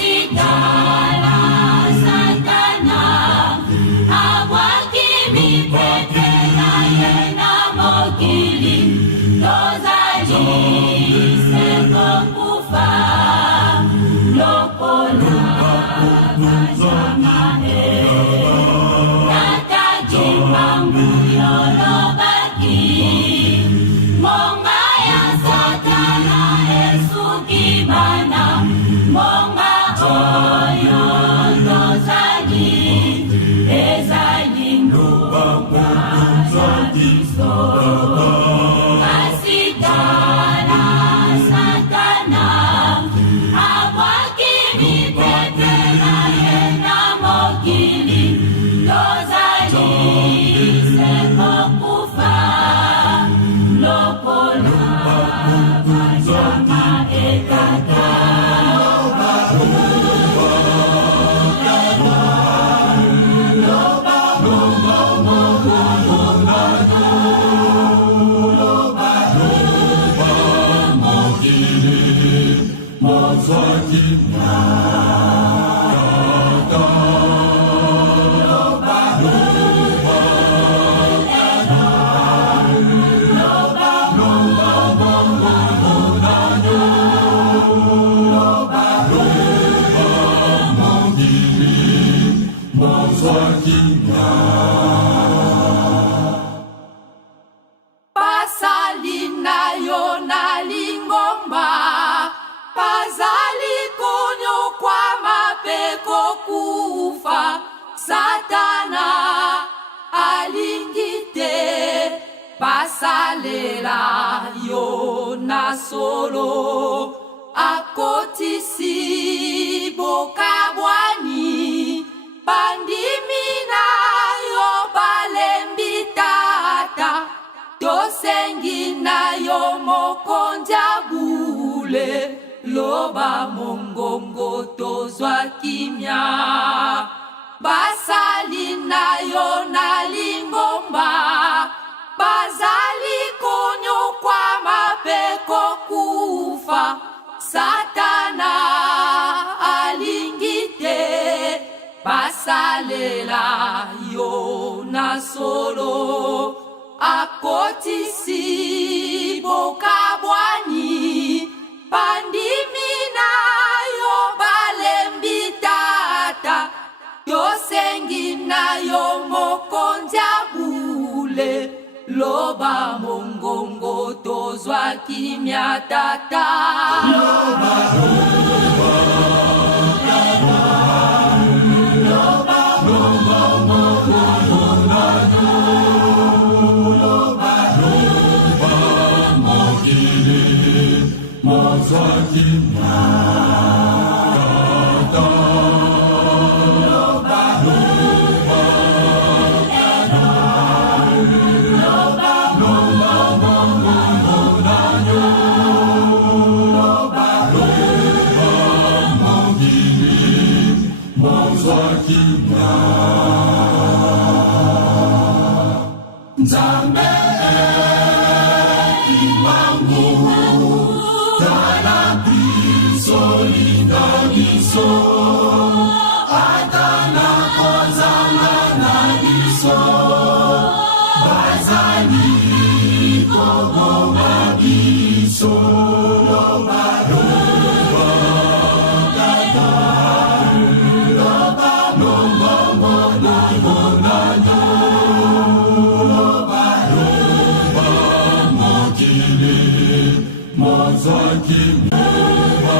Masitala Satana, Awakimi Pasali na yo na lingomba, pazali konyo kwa mapeko kufa. Satana alingite, pasalela yo na solo. Akotisi bokabwani, bandimina yo balembitata. Tosengi na yo mokonjabule, loba mongongo tozwa kimya. Basali na yo na lingomba, bazali konyo kwa mapeko kufa. Satana alingite, basalela yo na solo. Akotisi bokabwani, bandimina yo balembitata. Tosengi na yo mokonjabule, loba mongongo tozwa kimya tata. Loba, loba, loba, loba, loba, Nzambe imangu talabi solidabiso atana kozanga na biso bazali koboma biso loba loba tata loba loba mona mona Mozaki Loba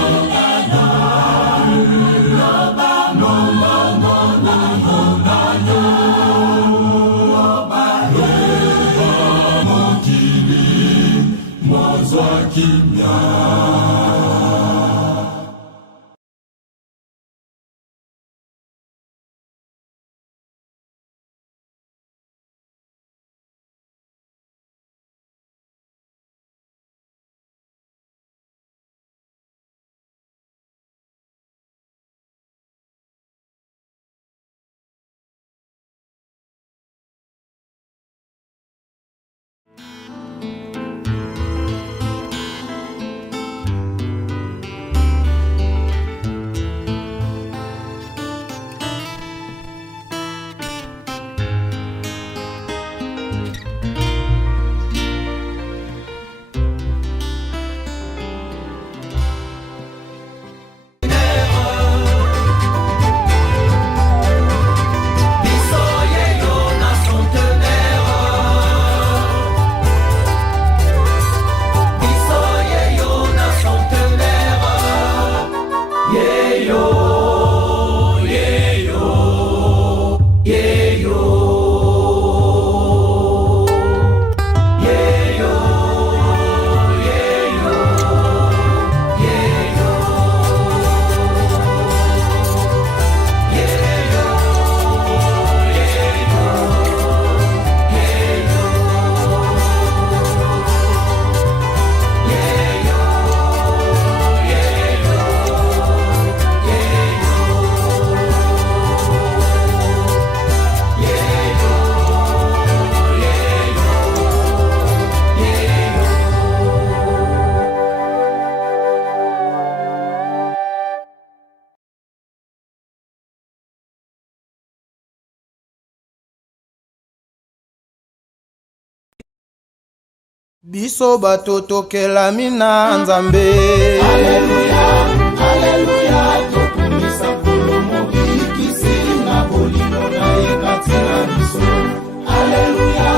Loba Loba Loba Loba Loba Mokili Mozaki Biso batoto kelami na Nzambe. Alleluia, alleluia, tokumisa nkolo mobikisi na bolimo na ye kati na biso. Alleluia,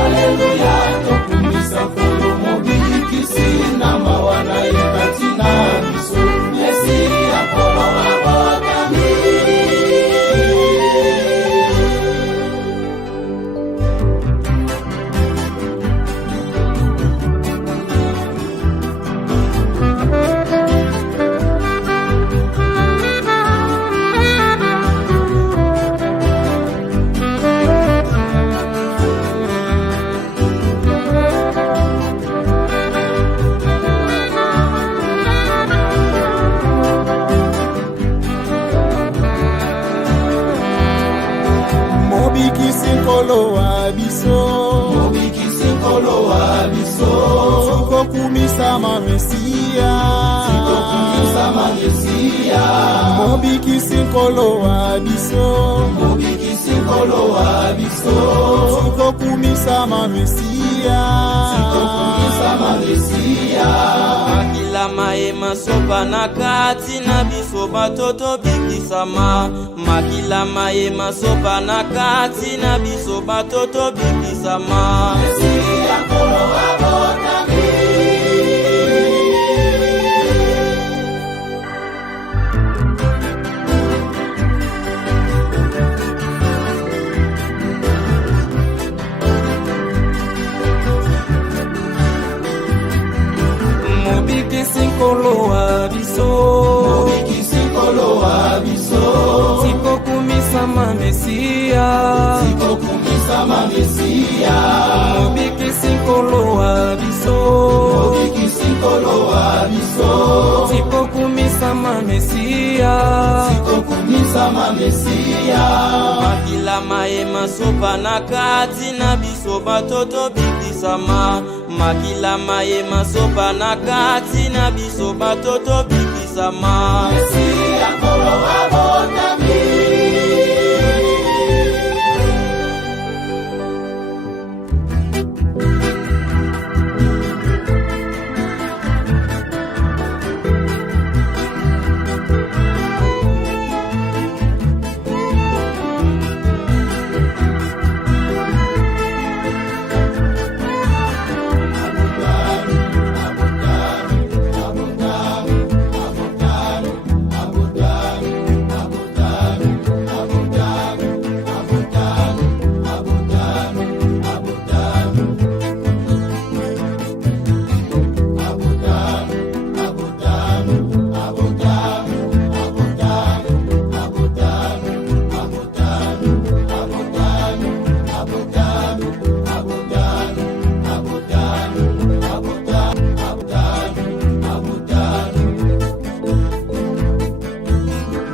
alleluia, tokumisa nkolo mobikisi na mawa na ye kati na biso. Mesiri ya nkolo abotami. Mobikisi nkolo wa biso, Mobikisi nkolo wa biso, tukokumisa Mesiya, tukokumisa Mesiya. Mobikisi nkolo wa biso, Mobikisi nkolo wa biso, tukokumisa Mesiya, tukokumisa Mesiya. Makila mayema sopa na kati na biso batoto bikisama. Makila mayema sopa na kati na biso batoto bikisama. Mesiya nkolo abotami. Mobikisi nkolo wa biso, Mobikisi nkolo wa biso, tikokumisa Mesiya, tukokumisa Mesiya. Mobikisi nkolo wa biso, Mobikisi nkolo wa biso, tikokumisa Mesiya, tukokumisa Mesiya. Makila mayema sopa na kati na biso batoto bikisama. Makila mayema sopa na kati na biso batoto bikisama. Mesiya nkolo abotami.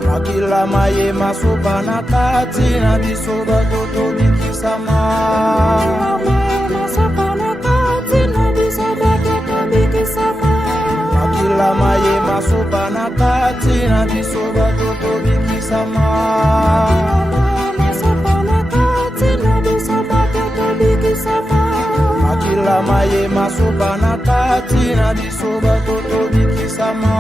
Makila mayema sopa na kati na biso batoto bikisama. Makila mayema sopa na kati na biso batoto bikisama. Makila mayema sopa na kati na biso batoto bikisama.